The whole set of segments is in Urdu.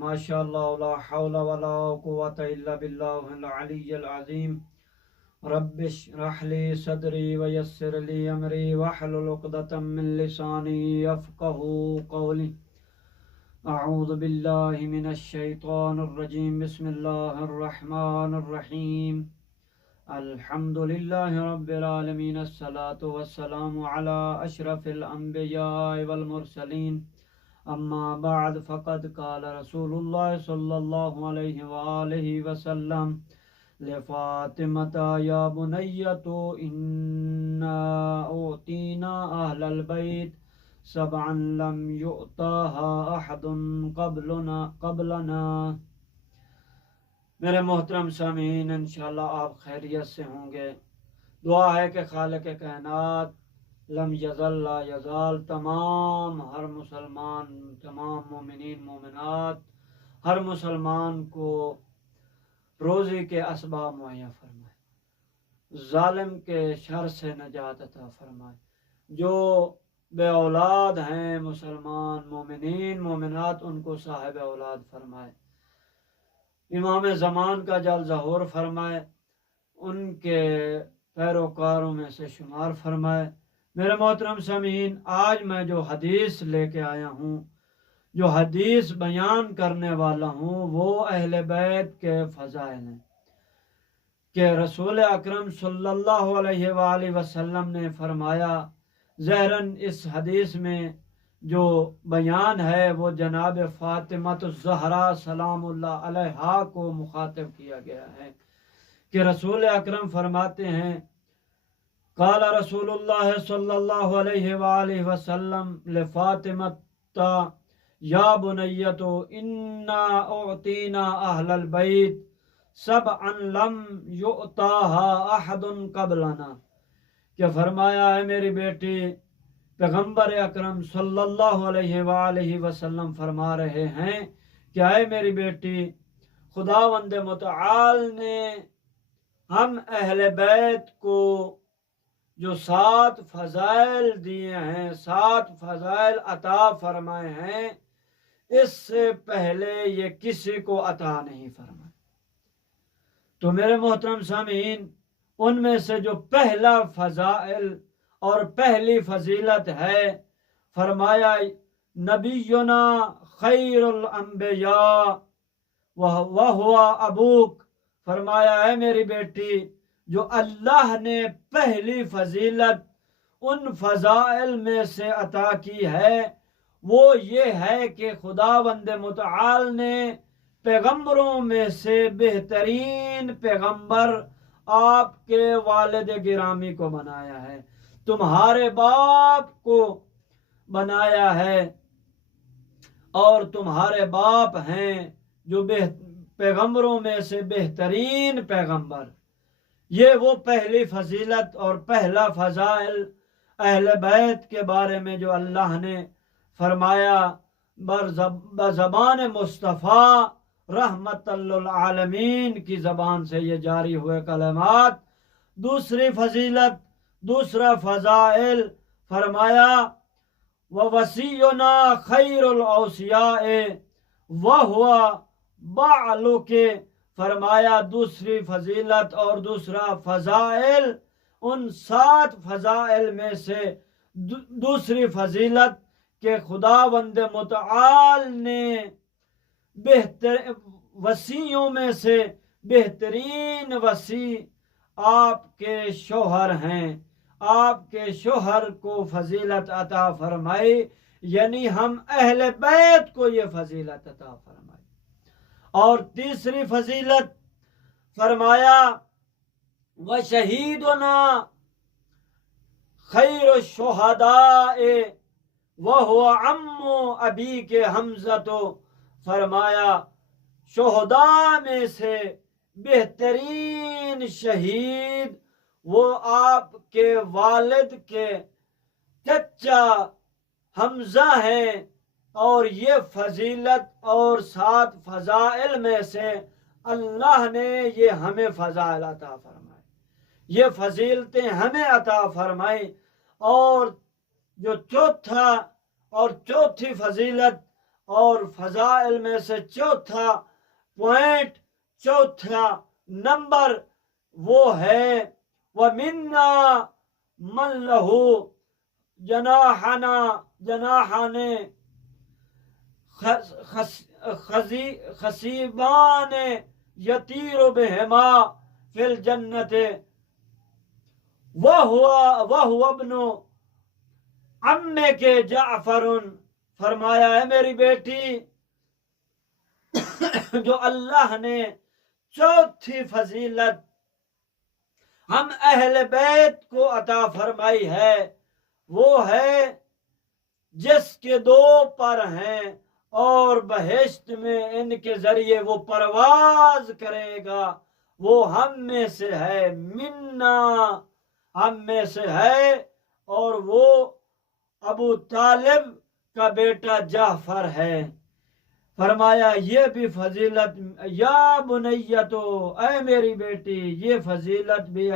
ماشاء اللہ لا حول ولا قوۃ الا باللہ العلی العظیم رب اشرح لی صدری ویسر لی امری واحلل عقدۃ من لسانی یفقهوا قولی اعوذ باللہ من الشیطان الرجیم بسم اللہ الرحمن الرحیم الحمد للہ رب العالمین الصلاة والسلام علی اشرف الانبیاء والمرسلین اما بعد فقد قال رسول اللہ صلی اللہ علیہ وآلہ وسلم لفاطمة یا بنیت انا اعطینا اہل البیت سبعا لم یؤتاها احد قبلنا میرے محترم سامعین، انشاءاللہ آپ خیریت سے ہوں گے۔ دعا ہے کہ خالق کائنات لم یزل لا یزال تمام ہر مسلمان، تمام مومنین مومنات، ہر مسلمان کو روزی کے اسباب مہیا فرمائے، ظالم کے شر سے نجات عطا فرمائے۔ جو بے اولاد ہیں مسلمان مومنین مومنات، ان کو صاحب اولاد فرمائے، امام زمان کا جل ظہور فرمائے، ان کے پیروکاروں میں سے شمار فرمائے۔ میرے محترم سامعین، آج میں جو حدیث لے کے آیا ہوں، جو حدیث بیان کرنے والا ہوں، وہ اہل بیت کے فضائل ہیں کہ رسول اکرم صلی اللہ علیہ وآلہ وسلم نے فرمایا، ظاہراً اس حدیث میں جو بیان ہے وہ جناب فاطمہ الزہرا سلام اللہ علیہا کو مخاطب کیا گیا ہے کہ رسول اکرم فرماتے ہیں، قال رسول اللہ صلی اللہ علیہ وآلہ وسلم لفاطمہ یا بنیت انا اعطینا اہل البیت سبعا لم یؤتاها احد قبلنا، کہ فرمایا ہے میری بیٹی، پیغمبر اکرم صلی اللہ علیہ وآلہ وسلم فرما رہے ہیں کہ اے میری بیٹی، خداوند متعال نے ہم اہل بیت کو جو 7 فضائل دیے ہیں، 7 فضائل عطا فرمائے ہیں، اس سے پہلے یہ کسی کو عطا نہیں فرمائے۔ تو میرے محترم سامعین، ان میں سے جو پہلا فضائل اور پہلی فضیلت ہے، فرمایا نبینا خیر الانبیاء وہو ابوک، فرمایا ہے میری بیٹی، جو اللہ نے پہلی فضیلت ان فضائل میں سے عطا کی ہے وہ یہ ہے کہ خداوند متعال نے پیغمبروں میں سے بہترین پیغمبر آپ کے والد گرامی کو بنایا ہے، تمہارے باپ کو بنایا ہے، اور تمہارے باپ ہیں جو پیغمبروں میں سے بہترین پیغمبر۔ یہ وہ پہلی فضیلت اور پہلا فضائل اہل بیت کے بارے میں جو اللہ نے فرمایا بزبان مصطفیٰ رحمت للعالمین کی زبان سے یہ جاری ہوئے کلمات۔ دوسری فضیلت، دوسرا فضائل، فرمایا وَوَسِيُّنَا خَيْرُ الْأَوْصِيَاءِ وَهُوَ بَعْلُكِ، فرمایا دوسری فضیلت اور دوسرا فضائل، ان 7 فضائل میں سے دوسری فضیلت کہ خداوند متعال نے وصیوں میں سے بہترین وصی آپ کے شوہر ہیں، آپ کے شوہر کو فضیلت عطا فرمائی، یعنی ہم اہل بیت کو یہ فضیلت عطا فرمائی۔ اور تیسری فضیلت فرمایا وشہیدنا خیر الشہداء وہو عم ابیک حمزہ، فرمایا شہداء میں سے بہترین شہید وہ آپ کے والد کے چچا حمزہ ہیں، اور یہ فضیلت اور 7 فضائل میں سے اللہ نے یہ ہمیں فضائل عطا فرمائے، یہ فضیلتیں ہمیں عطا فرمائی۔ اور جو چوتھی فضیلت اور فضائل میں سے چوتھا پوائنٹ، چوتھا نمبر وہ ہے وَمِنَّا مَن لَهُ جناحان خصیبان یطیر بہما فی الجنت وَهُوَ ابن عمے کے جعفر، فرمایا ہے میری بیٹی جو اللہ نے چوتھی فضیلت ہم اہل بیت کو عطا فرمائی ہے وہ ہے جس کے دو پر ہیں اور بہشت میں ان کے ذریعے وہ پرواز کرے گا، وہ ہم میں سے ہے، منا ہم میں سے ہے، اور وہ ابو طالب کا بیٹا جعفر ہے۔ فرمایا یہ بھی فضیلت، یا بنیتو اے میری بیٹی، یہ فضیلت بھی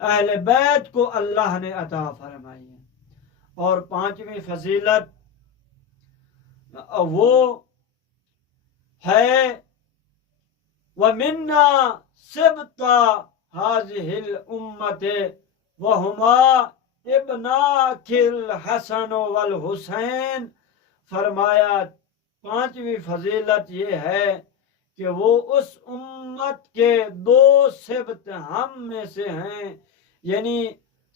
اہل بیت کو اللہ نے عطا فرمائی ہے۔ اور پانچویں فضیلت وہ ہے وَمِنَّا سِبْطَ هَذِهِ الْأُمَّةِ وَهُمَا ابناک الحسن والحسین، فرمایا پانچویں فضیلت یہ ہے کہ وہ اس امت کے دو سبت ہم میں سے ہیں، یعنی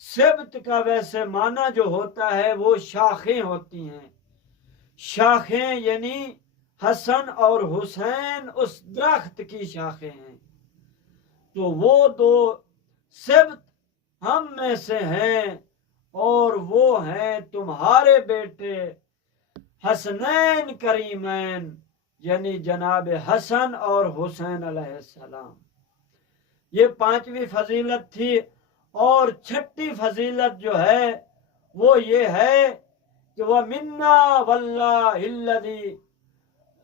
سبت کا ویسے معنی جو ہوتا ہے وہ شاخیں ہوتی ہیں، شاخیں یعنی حسن اور حسین اس درخت کی شاخیں ہیں، تو وہ دو سبت ہم میں سے ہیں اور وہ ہیں تمہارے بیٹے حسنین کریمین، یعنی جناب حسن اور حسین علیہ السلام۔ یہ پانچویں فضیلت تھی۔ اور چھٹی فضیلت جو ہے وہ یہ ہے کہ وَمِنَّا وَاللَّهِ الَّذِي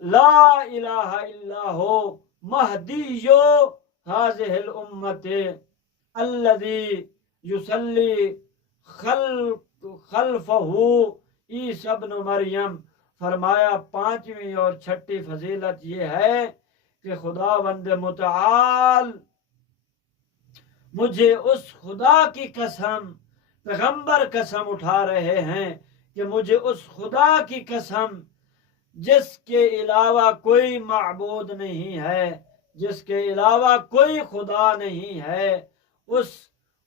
لَا إِلَهَ إِلَّا هُوَ مَهْدِيُّ هَذِهِ الْأُمَّةِ الَّذِي يُصَلِّي خَلْفَهُ عیسی ابن مریم، فرمایا پانچویں اور چھٹی فضیلت یہ ہے کہ خداوند متعال مجھے اس خدا کی قسم، پیغمبر قسم اٹھا رہے ہیں کہ مجھے اس خدا کی قسم جس کے علاوہ کوئی معبود نہیں ہے، جس کے علاوہ کوئی خدا نہیں ہے، اس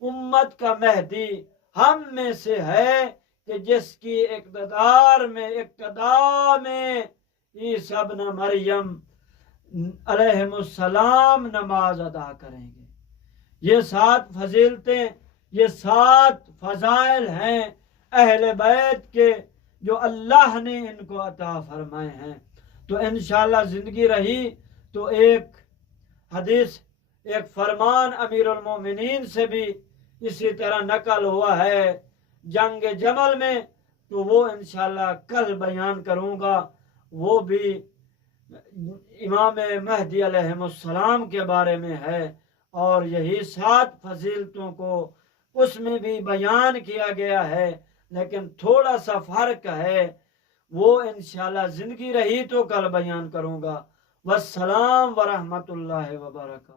امت کا مہدی ہم میں سے ہے کہ جس کی اقتدار میں عیسی ابن مریم علیہ السلام نماز ادا کریں گے۔ یہ 7 فضیلتیں، یہ 7 فضائل ہیں اہل بیت کے جو اللہ نے ان کو عطا فرمائے ہیں۔ تو انشاءاللہ زندگی رہی تو ایک حدیث، ایک فرمان امیر المومنین سے بھی اسی طرح نقل ہوا ہے جنگ جمل میں، تو وہ انشاءاللہ کل بیان کروں گا، وہ بھی امام مہدی علیہ السلام کے بارے میں ہے، اور یہی 7 فضیلتوں کو اس میں بھی بیان کیا گیا ہے، لیکن تھوڑا سا فرق ہے، وہ انشاءاللہ زندگی رہی تو کل بیان کروں گا۔ والسلام ورحمۃ اللہ وبرکاتہ۔